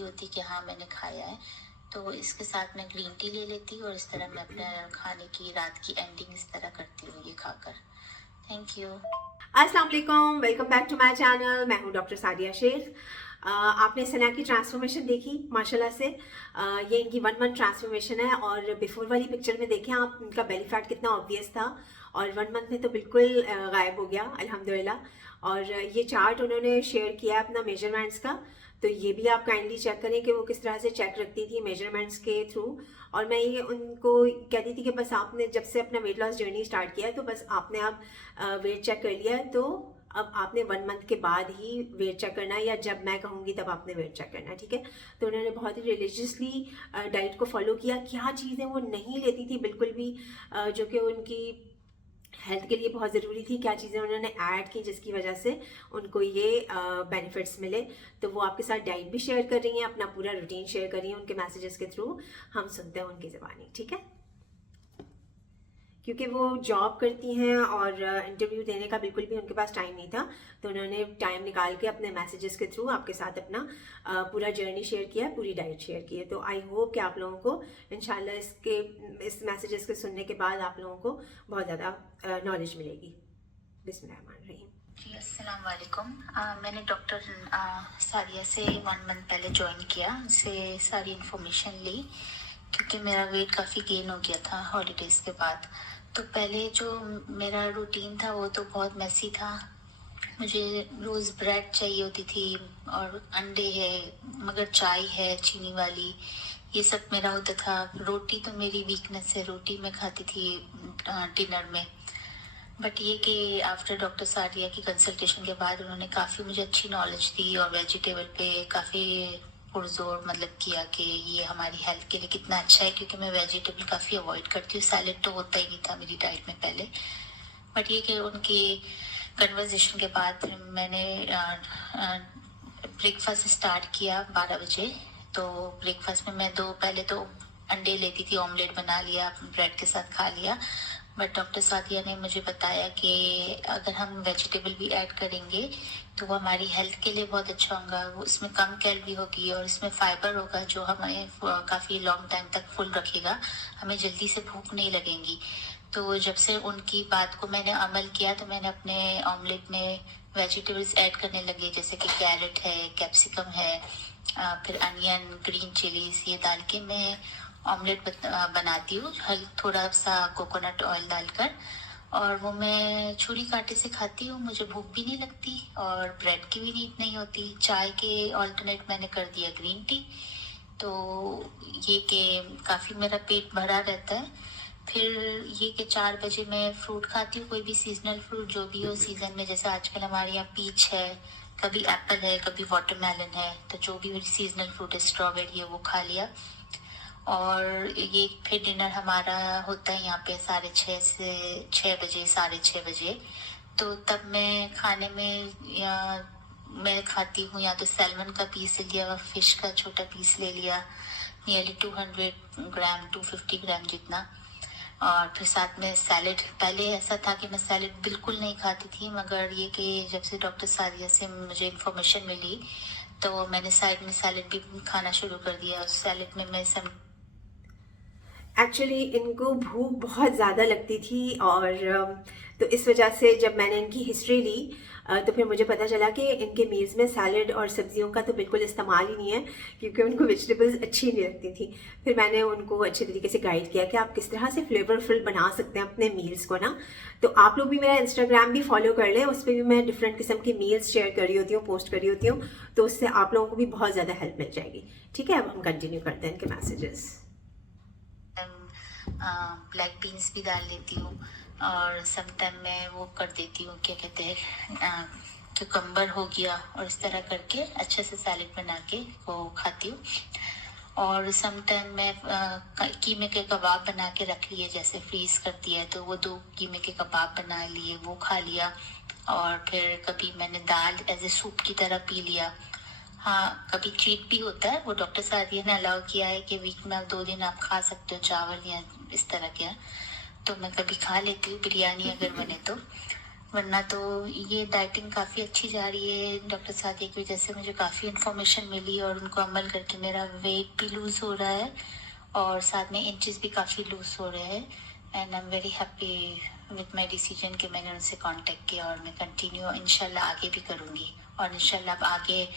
होती कि हाँ मैंने खाया है। तो इसके साथ मैं ग्रीन टी ले लेती और इस तरह मैं अपने खाने की रात की एंडिंग इस तरह करती हूँ ये खाकर। Thank you. अस्सलाम वालेकुम, welcome back to my channel. मैं हूं डॉक्टर सादिया शेख। आपने सना की ट्रांसफॉर्मेशन देखी माशाल्लाह से। ये इनकी 1 मंथ ट्रांसफॉर्मेशन है और बिफोर वाली पिक्चर में देखें आप, इनका बेली फैट कितना ऑब्वियस था और 1 मंथ में तो बिल्कुल गायब हो गया अल्हम्दुलिल्लाह। और ये चार्ट उन्होंने शेयर किया अपना मेजरमेंट्स का, तो ये भी आप काइंडली चेक करें कि वो किस तरह से चेक रखती थी मेजरमेंट्स के थ्रू। और मैं ये उनको कहती थी कि बस आपने जब से अपना वेट लॉस जर्नी स्टार्ट किया है तो बस आपने अब वेट चेक कर लिया है, तो अब आपने 1 मंथ के बाद ही वेट चेक करना है, या जब मैं कहूँगी तब आपने वेट चेक करना है, ठीक है। तो उन्होंने बहुत ही रिलीजियसली डाइट को फॉलो किया। क्या चीज़ें वो नहीं लेती थी बिल्कुल भी, जो कि उनकी हेल्थ के लिए बहुत ज़रूरी थी, क्या चीज़ें उन्होंने ऐड की जिसकी वजह से उनको ये बेनिफिट्स मिले। तो वो आपके साथ डाइट भी शेयर कर रही हैं, अपना पूरा रूटीन शेयर कर रही हैं उनके मैसेजेस के थ्रू। हम सुनते हैं उनकी ज़बानी, ठीक है। क्योंकि वो जॉब करती हैं और इंटरव्यू देने का बिल्कुल भी उनके पास टाइम नहीं था, तो उन्होंने टाइम निकाल के अपने मैसेजेस के थ्रू आपके साथ अपना पूरा जर्नी शेयर किया, पूरी डाइट शेयर की है। तो आई होप कि आप लोगों को इंशाल्लाह इस मैसेजेस के सुनने के बाद आप लोगों को बहुत ज़्यादा नॉलेज मिलेगी। बिस्मिल्लाहिर्रहमानिर्रहीम। जी अस्सलाम वालेकुम। मैंने डॉक्टर सारिया से 1 मंथ पहले ज्वाइन किया, उससे सारी इन्फॉर्मेशन ली क्योंकि मेरा वेट काफ़ी गेन हो गया था हॉलीडेज़ के बाद। तो पहले जो मेरा रूटीन था वो तो बहुत मैसी था। मुझे रोज़ ब्रेड चाहिए होती थी और अंडे है, मगर चाय है चीनी वाली, ये सब मेरा होता था। रोटी तो मेरी वीकनेस है, रोटी मैं खाती थी डिनर में। बट ये कि आफ्टर डॉक्टर सारिया की कंसल्टेशन के बाद उन्होंने काफ़ी मुझे अच्छी नॉलेज दी और वेजिटेबल पे काफ़ी पुरजोर मतलब किया कि ये हमारी हेल्थ के लिए कितना अच्छा है, क्योंकि मैं वेजिटेबल काफ़ी अवॉइड करती हूँ। सैलेड तो होता ही नहीं था मेरी डाइट में पहले। बट ये कि उनकी कन्वर्जेशन के बाद फिर मैंने ब्रेकफास्ट स्टार्ट किया 12 बजे। तो ब्रेकफास्ट में मैं पहले तो अंडे लेती थी, ऑमलेट बना लिया, ब्रेड के साथ खा लिया। बट डॉक्टर सादिया ने मुझे बताया कि अगर हम वेजिटेबल भी ऐड करेंगे तो वो हमारी हेल्थ के लिए बहुत अच्छा होगा। वो उसमें कम कैलोरी होगी और इसमें फाइबर होगा जो हमें काफ़ी लॉन्ग टाइम तक फुल रखेगा, हमें जल्दी से भूख नहीं लगेगी। तो जब से उनकी बात को मैंने अमल किया तो मैंने अपने ऑमलेट में वेजिटेबल्स ऐड करने लगे, जैसे कि कैरेट है, कैप्सिकम है, फिर अनियन, ग्रीन चिलीज, ये डाल के मैं ऑमलेट बनाती हूँ, थोड़ा सा कोकोनट ऑयल डालकर। और वो मैं छुरी कांटे से खाती हूँ, मुझे भूख भी नहीं लगती और ब्रेड की भी नीड नहीं होती। चाय के ऑल्टरनेट मैंने कर दिया ग्रीन टी। तो ये कि काफ़ी मेरा पेट भरा रहता है। फिर ये कि 4 बजे मैं फ्रूट खाती हूँ, कोई भी सीजनल फ्रूट जो भी हो सीजन में। जैसे आजकल हमारे यहाँ पीच है, कभी एप्पल है, कभी वाटरमेलन है, तो जो भी सीजनल फ्रूट है, स्ट्रॉबेरी है, वो खा लिया। और ये फिर डिनर हमारा होता है यहाँ पे 6:30 से 6 बजे, 6:30 बजे। तो तब मैं खाने में या मैं खाती हूँ या तो सैल्मन का पीस ले लिया, फिश का छोटा पीस ले लिया, नियरली 200 ग्राम 250 ग्राम जितना। और फिर साथ में सैलेड। पहले ऐसा था कि मैं सैलेड बिल्कुल नहीं खाती थी, मगर ये कि जब से डॉक्टर सादिया से मुझे इन्फॉर्मेशन मिली तो मैंने साइड में सैलेड भी खाना शुरू कर दिया। सैलेड में मैं एक्चुअली इनको भूख बहुत ज़्यादा लगती थी और तो इस वजह से जब मैंने इनकी हिस्ट्री ली तो फिर मुझे पता चला कि इनके मील्स में सैलड और सब्जियों का तो बिल्कुल इस्तेमाल ही नहीं है, क्योंकि उनको वेजिटेबल्स अच्छी नहीं लगती थी। फिर मैंने उनको अच्छे तरीके से गाइड किया कि आप किस तरह से फ्लेवरफुल बना सकते हैं अपने मील्स को ना। तो आप लोग भी मेरा इंस्टाग्राम भी फॉलो कर लें, उस पर भी मैं डिफरेंट किस्म की मील्स शेयर कर रही होती हूँ, पोस्ट कर रही होती हूँ, तो उससे आप लोगों को भी बहुत ज़्यादा हेल्प मिल जाएगी। ठीक है, अब हम कंटिन्यू करते हैं इनके मैसेजेस। ब्लैक बीन्स भी डाल लेती हूँ। और समटाइम मैं वो कर देती हूँ, क्या कहते हैं, क्यूकम्बर हो गया, और इस तरह करके अच्छे से सैलेड बना के वो खाती हूँ। और समटाइम मैं कीमे के कबाब बना के रख लिए, जैसे फ्रीज कर दिया है तो वो 2 कीमे के कबाब बना लिए, वो खा लिया। और फिर कभी मैंने दाल एज ए सूप की तरह पी लिया। हाँ, कभी चीट भी होता है, वो डॉक्टर सादिया ने अलाउ किया है कि वीक में 2 दिन आप खा सकते हो चावल या इस तरह के। तो मैं कभी खा लेती हूँ बिरयानी अगर बने तो। वरना तो ये डाइटिंग काफ़ी अच्छी जा रही है। डॉक्टर सादिया की वजह से मुझे काफ़ी इन्फॉर्मेशन मिली और उनको अमल करके मेरा वेट भी लूज़ हो रहा है और साथ में इंचेस भी काफ़ी लूज़ हो रहे हैं। And I am very happy with my decision कि मैंने उनसे कांटेक्ट किया और मैं कंटिन्यू इंशाल्लाह आगे भी करूँगी और इंशाल्लाह अब आगे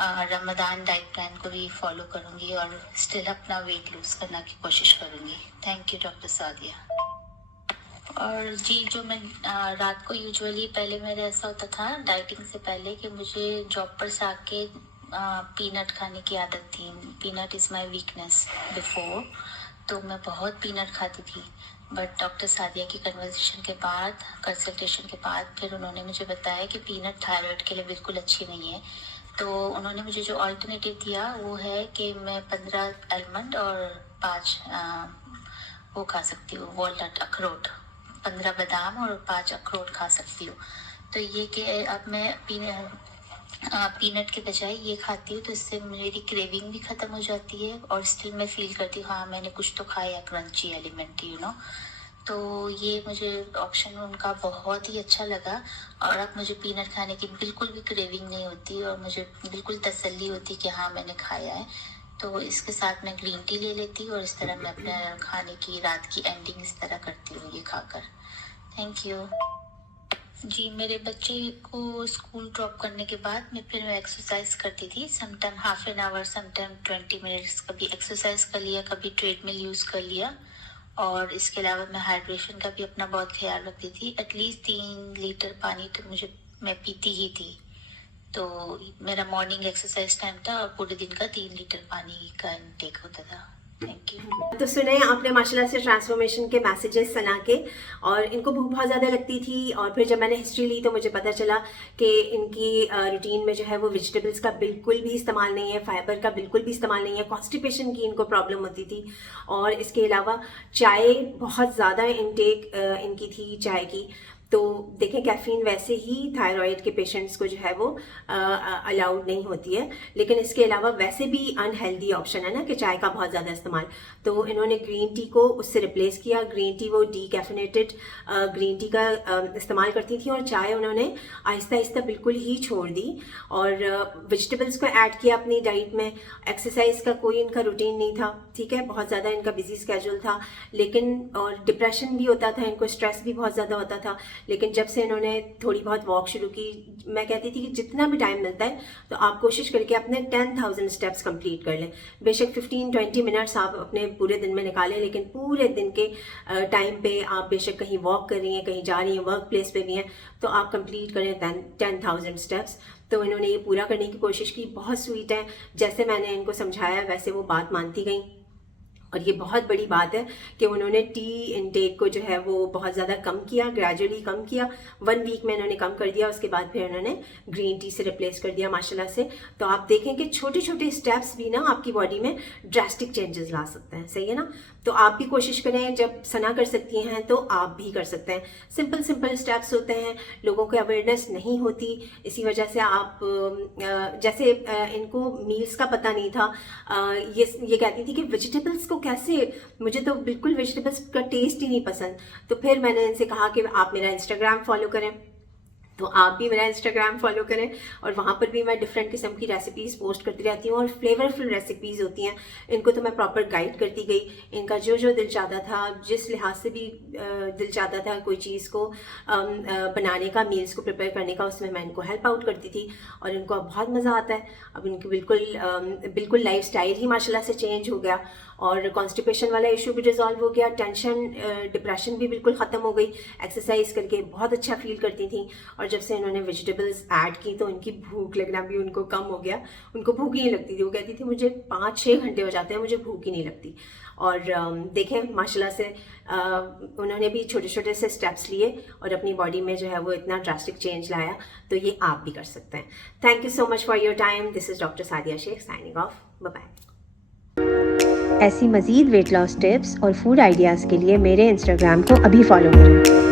रमज़ान डाइट प्लान को भी फॉलो करूँगी और स्टिल अपना वेट लूज़ करने की कोशिश करूँगी। Thank you doctor Sadia. और जी, जो मैं रात को यूजुअली पहले मेरे ऐसा होता था डाइटिंग से पहले कि मुझे जॉब पर से आके पीनट खाने की आदत थी। Peanut is my weakness before, तो मैं बहुत पीनट खाती थी। बट डॉक्टर सादिया की कन्वर्सेशन के बाद, कंसल्टेशन के बाद फिर उन्होंने मुझे बताया कि पीनट थायराइड के लिए बिल्कुल अच्छी नहीं है। तो उन्होंने मुझे जो अल्टरनेटिव दिया वो है कि मैं 15 आलमंड और 5 वो खा सकती हूँ, वॉलनट, अखरोट, 15 बादाम और 5 अखरोट खा सकती हूँ। तो ये कि अब मैं पीनट के बजाय ये खाती हूँ तो इससे मेरी क्रेविंग भी ख़त्म हो जाती है और स्टिल मैं फील करती हूँ हाँ मैंने कुछ तो खाया, क्रंची एलिमेंट तो ये मुझे ऑप्शन उनका बहुत ही अच्छा लगा और अब मुझे पीनट खाने की बिल्कुल भी क्रेविंग नहीं होती और मुझे बिल्कुल तसल्ली होती कि हाँ मैंने खाया है। तो इसके साथ मैं ग्रीन टी ले लेती हूँ और इस तरह मैं अपने खाने की रात की एंडिंग इस तरह करती हूँ ये खाकर। थैंक यू जी। मेरे बच्चे को स्कूल ड्रॉप करने के बाद मैं फिर एक्सरसाइज करती थी, sometime half an hour, sometime 20 minutes, कभी एक्सरसाइज कर लिया, कभी ट्रेडमिल यूज़ कर लिया। और इसके अलावा मैं हाइड्रेशन का भी अपना बहुत ख्याल रखती थी। एटलीस्ट 3 लीटर पानी तो मैं पीती ही थी। तो मेरा मॉर्निंग एक्सरसाइज टाइम था और पूरे दिन का 3 लीटर पानी का इनटेक होता था। Thank you. तो सुने आपने माशाल्लाह से ट्रांसफॉर्मेशन के मैसेजेस सना के, और इनको भूख बहुत ज़्यादा लगती थी और फिर जब मैंने हिस्ट्री ली तो मुझे पता चला कि इनकी रूटीन में जो है वो वेजिटेबल्स का बिल्कुल भी इस्तेमाल नहीं है, फाइबर का बिल्कुल भी इस्तेमाल नहीं है, कॉन्स्टिपेशन की इनको प्रॉब्लम होती थी और इसके अलावा चाय बहुत ज़्यादा इनटेक इनकी थी चाय की। तो देखें कैफ़ीन वैसे ही थायराइड के पेशेंट्स को जो है वो अलाउड नहीं होती है, लेकिन इसके अलावा वैसे भी अनहेल्दी ऑप्शन है ना कि चाय का बहुत ज़्यादा इस्तेमाल। तो इन्होंने ग्रीन टी को उससे रिप्लेस किया। ग्रीन टी वो डीकैफिनेटेड ग्रीन टी का इस्तेमाल करती थी और चाय उन्होंने आहिस्ता आहिस्ता बिल्कुल ही छोड़ दी और वेजिटेबल्स को ऐड किया अपनी डाइट में। एक्सरसाइज का कोई इनका रूटीन नहीं था, ठीक है, बहुत ज़्यादा इनका बिजी स्केड्यूल था, लेकिन और डिप्रेशन भी होता था इनको, स्ट्रेस भी बहुत ज़्यादा होता था। लेकिन जब से इन्होंने थोड़ी बहुत वॉक शुरू की, मैं कहती थी कि जितना भी टाइम मिलता है तो आप कोशिश करके अपने 10,000 स्टेप्स कंप्लीट कर लें। बेशक 15-20 मिनट्स आप अपने पूरे दिन में निकालें, लेकिन पूरे दिन के टाइम पे आप बेशक कहीं वॉक कर रही हैं, कहीं जा रही हैं, वर्क प्लेस पे भी हैं, तो आप कंप्लीट करें 10,000 स्टेप्स। तो इन्होंने ये पूरा करने की कोशिश की। बहुत स्वीट है, जैसे मैंने इनको समझाया वैसे वो बात मानती गई और ये बहुत बड़ी बात है कि उन्होंने टी इनटेक को जो है वो बहुत ज़्यादा कम किया, ग्रेजुअली कम किया। 1 वीक में इन्होंने कम कर दिया, उसके बाद फिर उन्होंने ग्रीन टी से रिप्लेस कर दिया माशाल्लाह से। तो आप देखें कि छोटे छोटे स्टेप्स भी ना आपकी बॉडी में ड्रास्टिक चेंजेस ला सकते हैं, सही है ना। तो आप भी कोशिश करें, जब सना कर सकती हैं तो आप भी कर सकते हैं। सिंपल स्टेप्स होते हैं, लोगों को अवेयरनेस नहीं होती, इसी वजह से आप जैसे इनको मील्स का पता नहीं था। ये कहती थी कि वेजिटेबल्स को कैसे, मुझे तो बिल्कुल वेजिटेबल्स का टेस्ट ही नहीं पसंद। तो फिर मैंने इनसे कहा कि आप मेरा इंस्टाग्राम फॉलो करें, तो आप भी मेरा इंस्टाग्राम फॉलो करें और वहाँ पर भी मैं डिफरेंट किस्म की रेसिपीज़ पोस्ट करती रहती हूँ और फ्लेवरफुल रेसिपीज़ होती हैं। इनको तो मैं प्रॉपर गाइड करती गई, इनका जो जो दिल चाहता था, जिस लिहाज से भी दिल चाहता था कोई चीज़ को बनाने का, मील्स को प्रिपेयर करने का, उसमें मैं इनको हेल्प आउट करती थी और इनको अब बहुत मज़ा आता है। अब इनकी बिल्कुल लाइफ स्टाइल ही माशाल्लाह से चेंज हो गया और कॉन्स्टिपेशन वाला इशू भी रिजॉल्व हो गया, टेंशन डिप्रेशन भी बिल्कुल ख़त्म हो गई। एक्सरसाइज करके बहुत अच्छा फील करती थी और जब से इन्होंने वेजिटेबल्स ऐड की तो उनकी भूख लगना भी उनको कम हो गया। उनको भूख ही नहीं लगती थी, वो कहती थी मुझे 5-6 घंटे हो जाते हैं, मुझे भूख ही नहीं लगती। और देखें माशाल्लाह से उन्होंने भी छोटे छोटे से स्टेप्स लिए और अपनी बॉडी में जो है वो इतना ड्रास्टिक चेंज लाया। तो ये आप भी कर सकते हैं। Thank you so much for your time. This is doctor Sadia Shaikh signing off. Bye bye. ऐसी मज़ीद वेट लॉस टिप्स और फूड आइडियाज़ के लिए मेरे इंस्टाग्राम को अभी फॉलो करें।